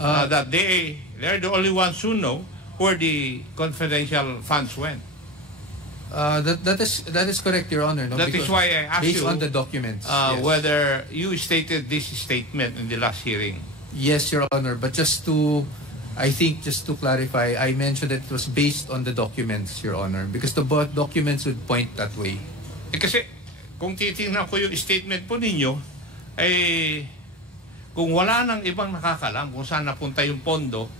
that they're the only ones who know where the confidential funds went. That is correct, Your Honor. No? That is why I asked based you on the documents, yes. whether you stated this statement in the last hearing. Yes, Your Honor. But just to clarify, I mentioned that it was based on the documents, Your Honor, because the documents would point that way. Kasi kung titingnan ko yung statement po ninyo, kung wala nang ibang nakakalam kung saan napunta yung pondo,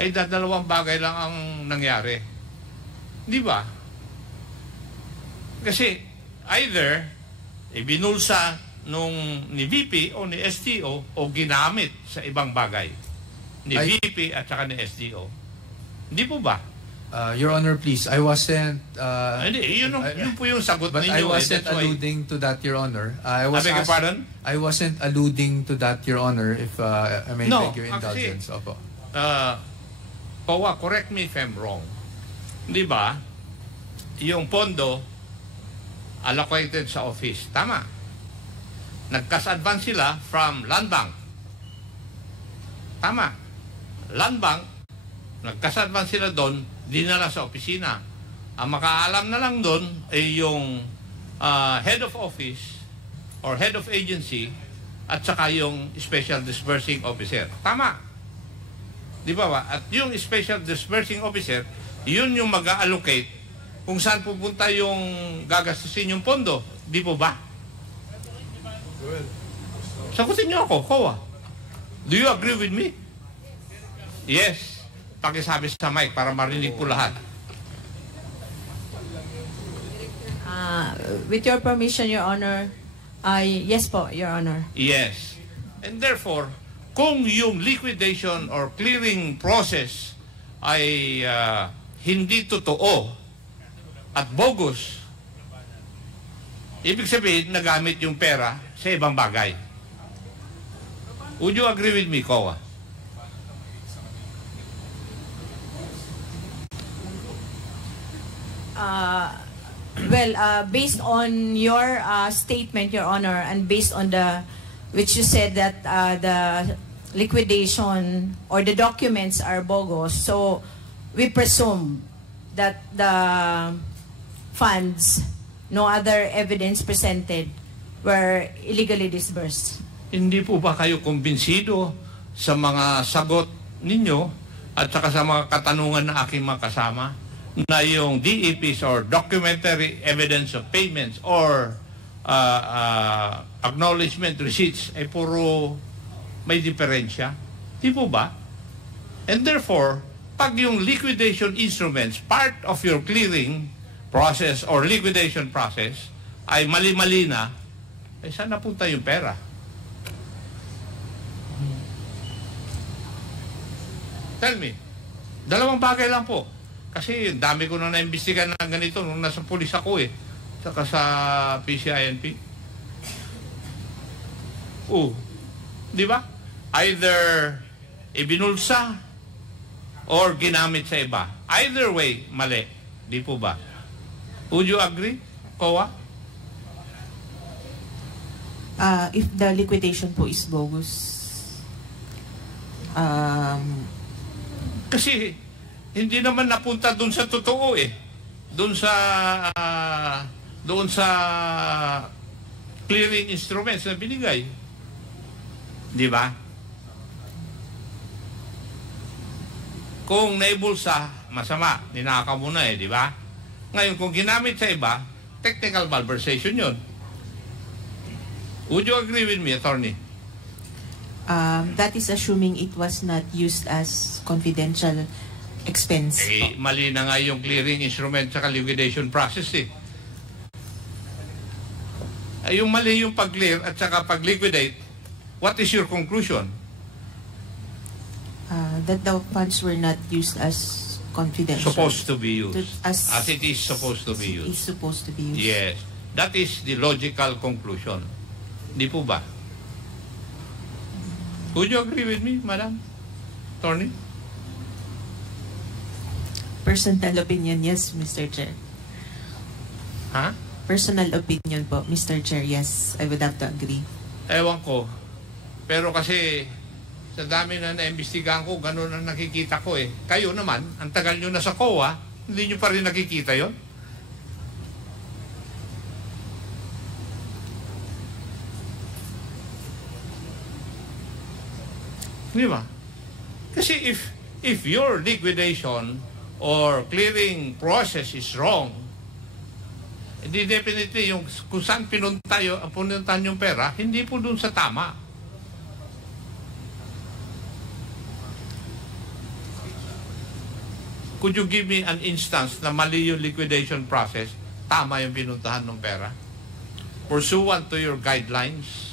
ay dalawang bagay lang ang nangyari. Di ba? Kasi either ibinulsa ni VP o ni STO o ginamit sa ibang bagay. Ni VP at saka ni STO. Hindi po ba? Your Honor, please, I wasn't... Hindi, yun po yung sagot but ninyo. I wasn't alluding to that, Your Honor. I wasn't alluding to that, Your Honor, if I may beg your indulgence. Opo. Pawa, correct me if I'm wrong. Di ba? Yung pondo allocated sa office. Tama. Nag-cash advance sila from Land Bank. Tama. Land Bank, nag-cash advance sila doon, dinala sa opisina. Ang makaalam na lang doon ay yung head of office or head of agency at saka yung special disbursing officer. Tama. Di ba ba? At yung special disbursing officer, yun yung mag-allocate kung saan pupunta yung gagastusin yung pondo. Di po ba? Sagutin niyo ako, Kowa. Do you agree with me? Yes. Pakisabi sa mic para marinig po lahat. With your permission, Your Honor, yes po, Your Honor. Yes. And therefore, kung yung liquidation or clearing process ay hindi totoo at bogus, ibig sabihin, nagamit yung pera sa ibang bagay. Would you agree with me, Kowa? Based on your statement, Your Honor, and based on which you said that the liquidation or the documents are bogus, so we presume that the funds, no other evidence presented, were illegally disbursed. Hindi po ba kayo kumbinsido sa mga sagot ninyo at saka sa mga katanungan ng aking mga kasama na yung DEPs or documentary evidence of payments or acknowledgement receipts ay puro may diferensya? Di po ba? And therefore, pag yung liquidation instruments, part of your clearing process or liquidation process ay mali-mali na, ay saan napunta yung pera? Tell me. Dalawang bagay lang po. Kasi dami ko na naimbestigan na ganito nung nasa pulis ako saka sa PCINP. Di ba? Either ibinulsa or ginamit sa iba. Either way, mali. Di po ba? Would you agree, Kowa? If the liquidation po is bogus, kasi hindi naman napunta doon sa totoo doon sa clearing instruments na binigay. Di ba? Kung naibulsa, masama, ninakaw mo na di ba? Ngayon, kung ginamit sa iba, technical malversation yun. Would you agree with me, Attorney? That is assuming it was not used as confidential expense. Mali na nga yung clearing instrument sa liquidation process yung mali yung pag-clear at saka pag-liquidate, what is your conclusion? That the funds were not used as confidential. Supposed to be used. As it is supposed to be used. It is supposed to be used. Yes. That is the logical conclusion. Di po ba? Would you agree with me, Madam Attorney? Personal opinion, yes, Mr. Chair. Ha? Personal opinion po, Mr. Chair, yes. I would have to agree. Ewan ko. Pero kasi Sa dami na naimbestigahan ko, ganun ang nakikita ko eh. Kayo naman, ang tagal nyo na sa COA, hindi nyo pa rin nakikita yon. Di ba? Kasi if your liquidation or clearing process is wrong, hindi definitely yung kung saan pinuntahan yung pera, hindi po dun sa tama. Could you give me an instance na mali yung liquidation process, tama yung pinuntahan ng pera? Pursuant to your guidelines?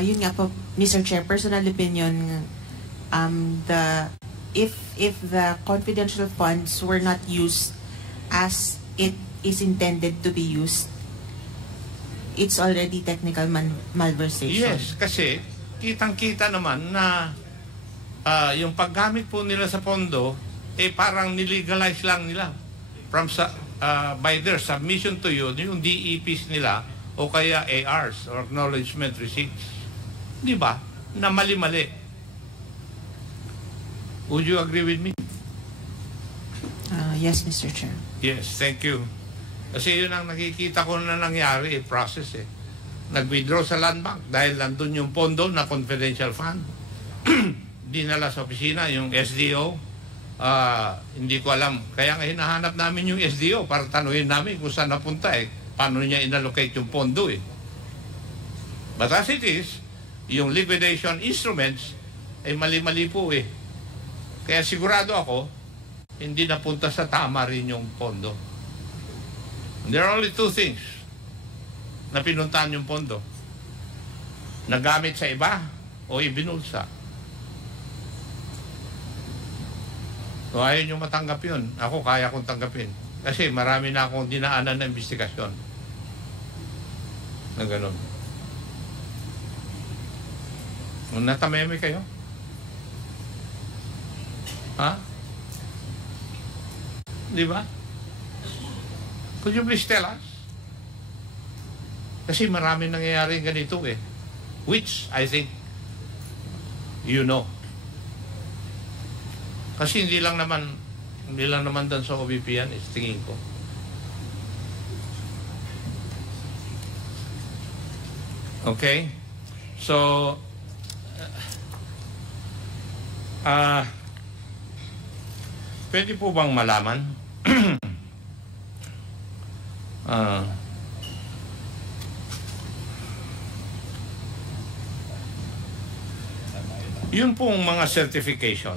Yun nga po, Mr. Chair, personal opinion, if the confidential funds were not used as it is intended to be used, it's already technical malversation. Yes, kasi kitang-kita naman na yung paggamit po nila sa pondo, parang nilegalize lang nila by their submission to you, yung DEPs nila o kaya ARs or acknowledgement receipts. Di ba? Na mali-mali. Would you agree with me? Yes, Mr. Chair. Yes, thank you. Kasi yun ang nakikita ko na nangyari, process Nag-withdraw sa land bank dahil nandun yung pondo na confidential fund. Dinala sa opisina yung SDO. Hindi ko alam. Kaya nga hinahanap namin yung SDO para tanuhin namin kung saan napunta paano niya inallocate yung pondo But as it is, yung liquidation instruments mali-mali po Kaya sigurado ako, hindi napunta sa tama rin yung pondo. There are only two things na pinuntahan yung pondo. Nagamit sa iba o ibinulsa. So ayaw nyo matanggap yun. Ako kaya kong tanggapin. Kasi marami na akong dinaanan na investigasyon. Na gano'n. Natameme kayo? Ha? Di ba? Could you please tell us? Kasi marami nangyayari ganito Which I think you know. Kasi hindi lang naman doon sa OVP yan, tingin ko. Okay? So, pwede po bang malaman yun pong mga certification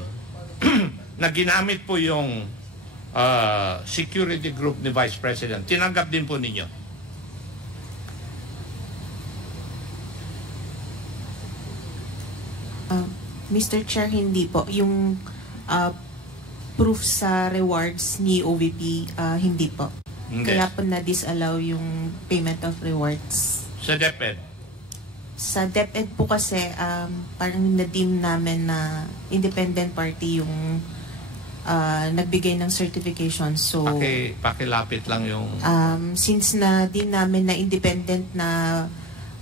na ginamit po yung security group ni Vice President, tinanggap din po ninyo? Mr. Chair, hindi po. Yung proof sa rewards ni OVP, hindi po. Okay. Kaya po na-disallow yung payment of rewards. Sa DepEd? Sa DepEd po kasi, parang na-deem namin na independent party yung nagbigay ng certification. So, pakilapit lang yung... since na-deem namin na independent na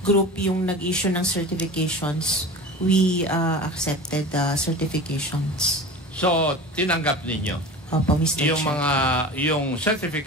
group yung nag-issue ng certifications, we accepted the certifications. So, tinanggap ninyo? Opo, Mr. Yung Chair. yung certificate